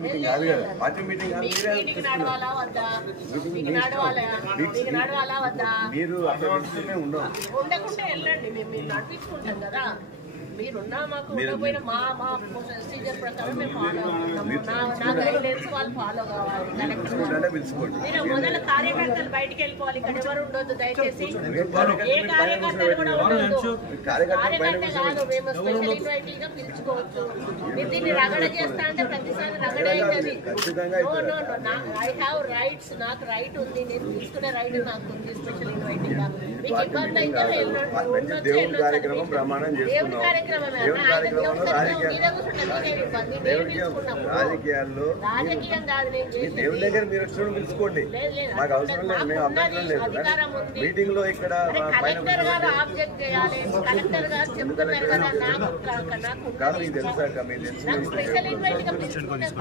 Meeting కాదు కదా, party meeting కాదు. మీరు అక్కడ వెళ్తూనే ఉండకుంటే వెళ్ళండి, మేము నడిపించుకుంటాం కదా. మీరున్నా మాకు ఉండకపోయినా మా ప్రొసీజర్ ప్రకారం మేము ఫాలో అవుతున్నాము. నా గైడ్లైన్స్ వాళ్ళు ఫాలో కావాలి. మీరు మొదల కార్యకర్తలు బయటికి వెళ్ళిపోవాలి, ఇక్కడ ఎవరు ఉండొద్దు దయచేసి. ఏ కార్యకర్తలు కూడా ఉండొద్దు. కార్యకర్త కాదు, మేము స్పెషల్ ఇన్వైటీ గా పిలుచుకోవచ్చు. మీరు దీన్ని రగడ చేస్తా అంటే ప్రతిసారి రగడ అవుతుంది. ఐ హ్యావ్ రైట్స్, నాకు రైట్ ఉంది, నేను తీసుకునే రైట్ నాకు ఉంది. స్పెషల్ ఇన్వైటీ గా మీకు ఇబ్బంది అయితే దేవుడి కార్యక్రమం ప్రమాణం చేస్తున్నాం. రాజకీయాల్లో దేవుడి దగ్గర మీరు వచ్చిన పిలుచుకోండి, మాకు అవసరం లేదు, మేము అభ్యంతరం లేదు. మీటింగ్ లో ఇక్కడ కాదు, మీకు తెలుసా, మీకు తెలుసు.